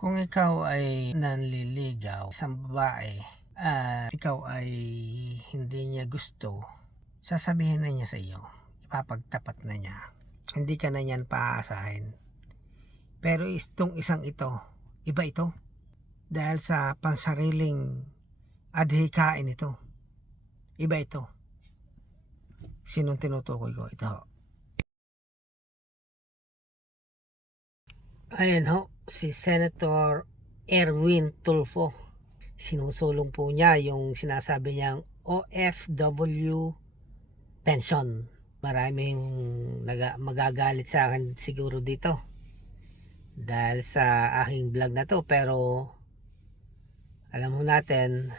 Kung ikaw ay nanliligaw sa babae at ikaw ay hindi niya gusto, sasabihin na niya sa iyo, ipapagtapat na niya. Hindi ka na niyan paaasahin. Pero itong isang ito, iba ito. Dahil sa pansariling adhikain ito. Iba ito. Sinong tinutukoy ko? Ito. Ayan ho, si Senator Erwin Tulfo. Sinusulong po niya yung sinasabi niyang OFW pension. Maraming magagalit sa akin siguro dito dahil sa aking vlog na to, pero alam mo natin,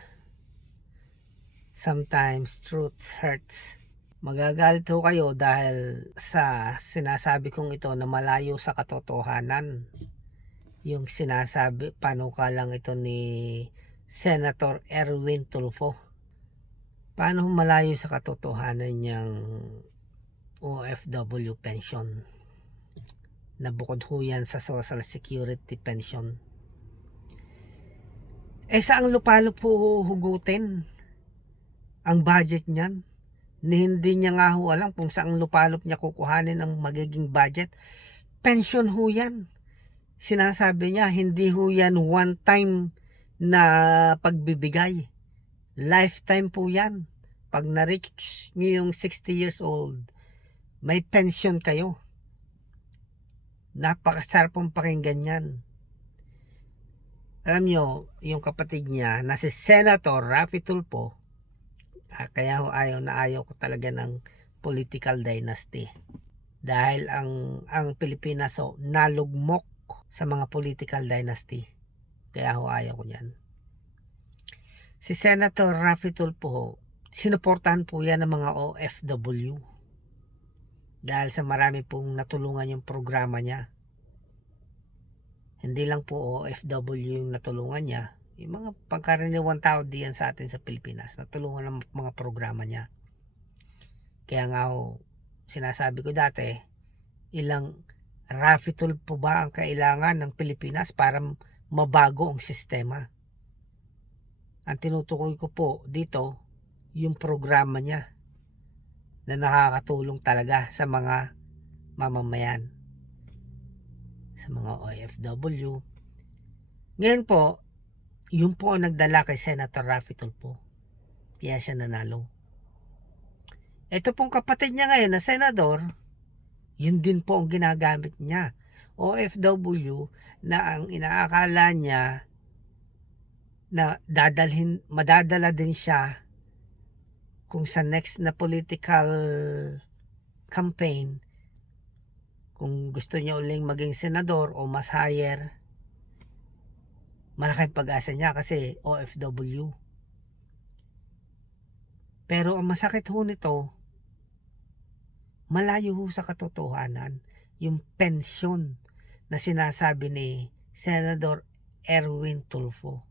sometimes truth hurts. Magagalit ho kayo dahil sa sinasabi kong ito na malayo sa katotohanan. Yung sinasabi, panukalang ito ni Senator Erwin Tulfo. Paano malayo sa katotohanan niyang OFW pension? Nabukod ho yan sa Social Security pension. Saang lupalop po hugutin ang budget niyan? Hindi niya nga ho alam kung saang lupalop niya kukuhanin ang magiging budget. Pension ho yan. Sinasabi niya, hindi ho yan one time na pagbibigay. Lifetime po yan. Pag na-reach nyo yung 60 years old, may pension kayo. Napakasarap pong pakinggan yan. Alam nyo, yung kapatid niya na si Senator Raffy Tulfo, kaya ho ayaw ko talaga ng political dynasty. Dahil ang Pilipinas nalugmok sa mga political dynasty. Kaya ho ayaw ko yan. Si Senator Raffy Tulfo, sinuportahan po yan ng mga OFW. Dahil sa marami pong natulungan yung programa niya. Hindi lang po OFW yung natulungan niya. Yung mga pangkaraniwang tao diyan sa atin sa Pilipinas, natulungan ng mga programa niya. Kaya nga ho, sinasabi ko dati, ilang Raffy Tulfo ba ang kailangan ng Pilipinas para mabago ang sistema? Ang tinutukoy ko po dito, yung programa niya na nakakatulong talaga sa mga mamamayan, sa mga OFW. Ngayon po, yun po ang nagdala kay Senator Raffy Tulfo. Kaya siya nanalo. Ito pong kapatid niya ngayon na senador, yun din po ang ginagamit niya. OFW na ang inaakala niya na madadala din siya kung sa next na political campaign, kung gusto niya uling maging senador o mas higher, malaking pag-asa niya kasi OFW. Pero ang masakit ho nito, malayo ho sa katotohanan yung pensyon na sinasabi ni Senator Erwin Tulfo.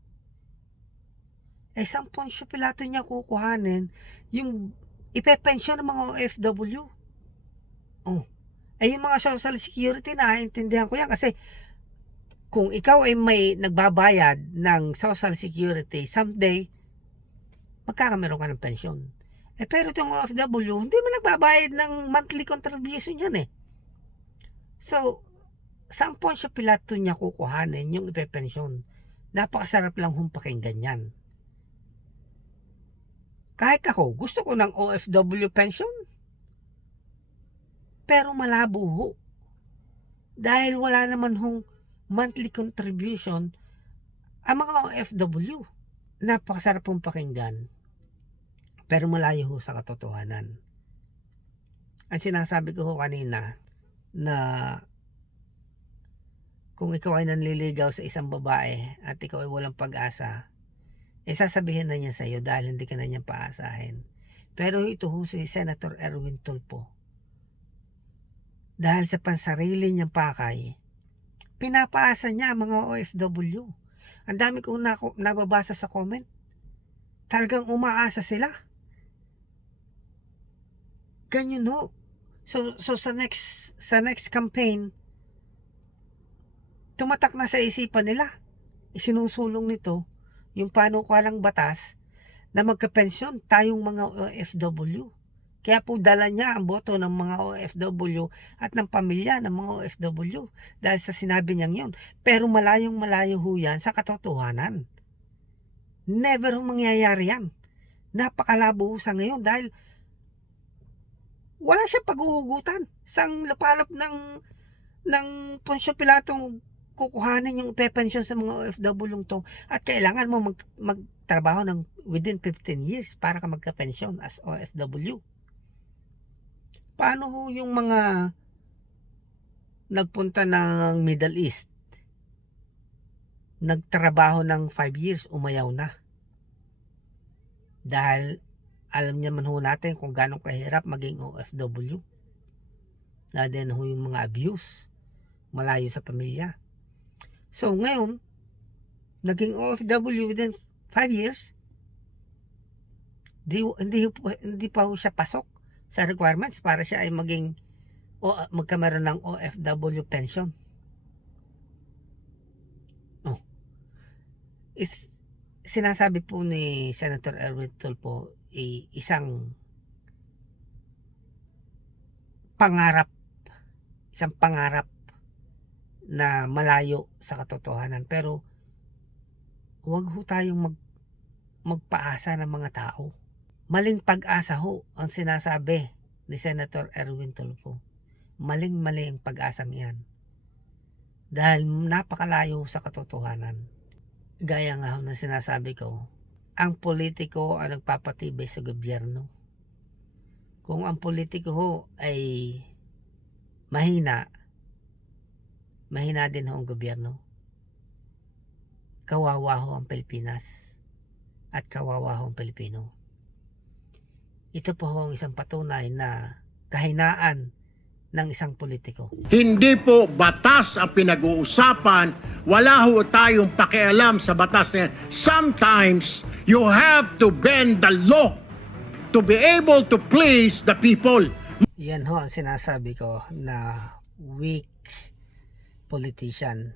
Saan Poncio Pilato niya kukuhanin yung ipepensyon ng mga OFW? Yung mga Social Security, naiintindihan ko yan kasi kung ikaw ay may nagbabayad ng Social Security, someday magkakameron ka ng pensyon. Pero itong OFW, hindi mo nagbabayad ng monthly contribution yan . So, saan Poncio Pilato niya kukuhanin yung ipepensyon? Napakasarap lang pakinggan yan. Kahit ako, gusto ko ng OFW pension. Pero malabo ho. Dahil wala naman hong monthly contribution ang mga OFW. Napakasarap pong pakinggan. Pero malayo ho sa katotohanan. Ang sinasabi ko ho kanina na kung ikaw ay nanliligaw sa isang babae at ikaw ay walang pag-asa, sasabihin na niya sa iyo dahil hindi ka na niya paasahin. Pero ito ho si Senator Erwin Tulfo, dahil sa pansarili niyang pakay, pinapaasa niya ang mga OFW. Ang dami kong nababasa sa comment. Talagang umaasa sila. Ganyan ho. So sa next campaign, tumatak na sa isipan nila. Isinusulong nito yung panukalang batas na magkapensyon tayong mga OFW. Kaya po dala niya ang boto ng mga OFW at ng pamilya ng mga OFW dahil sa sinabi niyang yun. Pero malayong malayo ho yan sa katotohanan. Never ho mangyayari yan. Napakalabo sa ngayon dahil wala siya paghuhugutan. Sang lapalap ng Poncio Pilato kukuhanin yung ipepensyon sa mga OFW to at kailangan mo magtrabaho ng within 15 years para ka magka-pensyon as OFW. Paano ho yung mga nagpunta ng Middle East? Nagtrabaho ng 5 years, umayaw na. Dahil alam niya man ho natin kung gaano kahirap maging OFW. Na din ho yung mga abuse, malayo sa pamilya. So ngayon, naging OFW within 5 years, hindi pa ho siya pasok sa requirements para siya ay magkameron ng OFW pension. Sinasabi po ni Senator Erwin Tulfo isang pangarap na malayo sa katotohanan, pero huwag ho tayong magpaasa ng mga tao. Maling pag-asa ho ang sinasabi ni Senator Erwin Tulfo. Maling-mali ang pag-asang yan. Dahil napakalayo sa katotohanan. Gaya nga ho na sinasabi ko, ang politiko ang nagpapatibay sa gobyerno. Kung ang politiko ho ay mahina din ho ang gobyerno. Kawawa ho ang Pilipinas at kawawa ho ang Pilipino. Ito po ho ang isang patunay na kahinaan ng isang politiko. Hindi po batas ang pinag-uusapan. Wala ho tayong pakialam sa batas na yan. Sometimes, you have to bend the law to be able to please the people. Yan ho ang sinasabi ko na weak politician.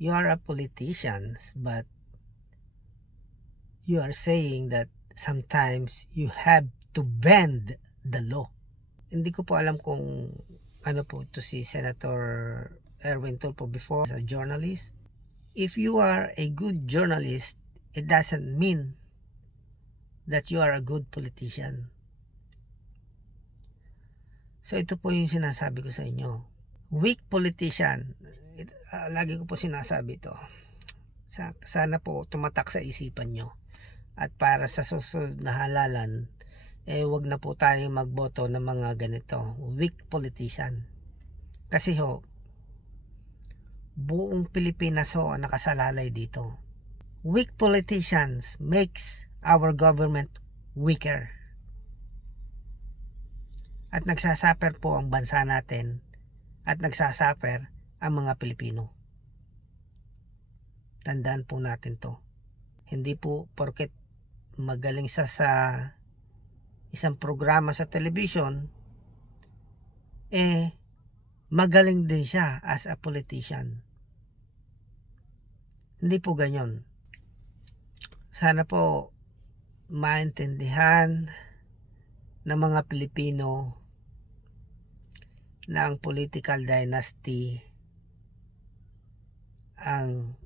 You are a politician, but you are saying that sometimes you have to bend the law. Hindi ko po alam kung ano po to si Senator Erwin Tulfo before as a journalist. If you are a good journalist, it doesn't mean that you are a good politician. So ito po yung sinasabi ko sa inyo. Weak politician. Lagi ko po sinasabi ito. Sana po tumatak sa isipan nyo. At para sa susunod na halalan, wag na po tayong magboto ng mga ganito. Weak politician. Kasi ho, buong Pilipinas ho ang nakasalalay dito. Weak politicians makes our government weaker. At nagsasuffer po ang bansa natin at nagsasuffer ang mga Pilipino. Tandaan po natin to. Hindi po porket magaling siya sa isang programa sa television, magaling din siya as a politician. Hindi po ganyan. Sana po maintindihan ng mga Pilipino na ang political dynasty ang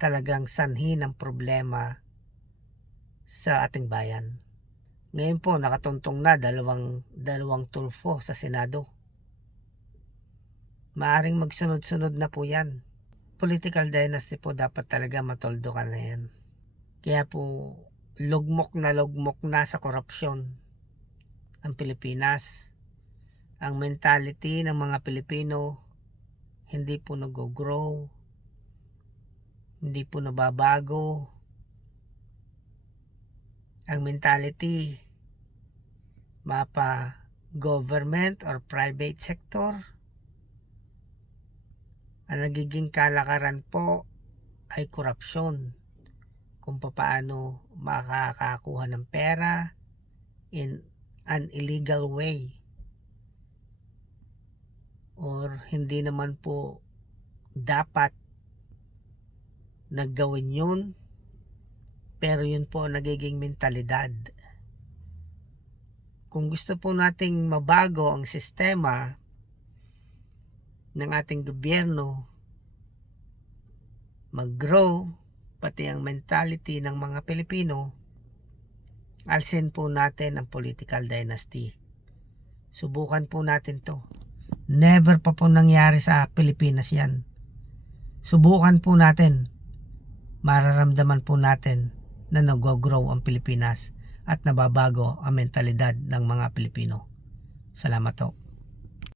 talagang sanhi ng problema sa ating bayan. Ngayon po nakatuntong na dalawang Tulfo sa Senado. Maaring magsunod-sunod na po yan. Political dynasty po dapat talaga matoldo ka na yan. Kaya po lugmok na sa korupsyon ang Pilipinas. Ang mentality ng mga Pilipino hindi po nag-grow, hindi po nababago. Ang mentality mapa government or private sector, ang nagiging kalakaran po ay korupsyon, kung paano makakakuha ng pera in an illegal way, or hindi naman po dapat naggawin yun, pero yun po ang nagiging mentalidad. Kung gusto po nating mabago ang sistema ng ating gobyerno, mag-grow, pati ang mentality ng mga Pilipino, alsin po natin ang political dynasty. Subukan po natin to. Never pa po nangyari sa Pilipinas yan. Subukan po natin. Mararamdaman po natin na nag-grow ang Pilipinas at nababago ang mentalidad ng mga Pilipino. Salamat po.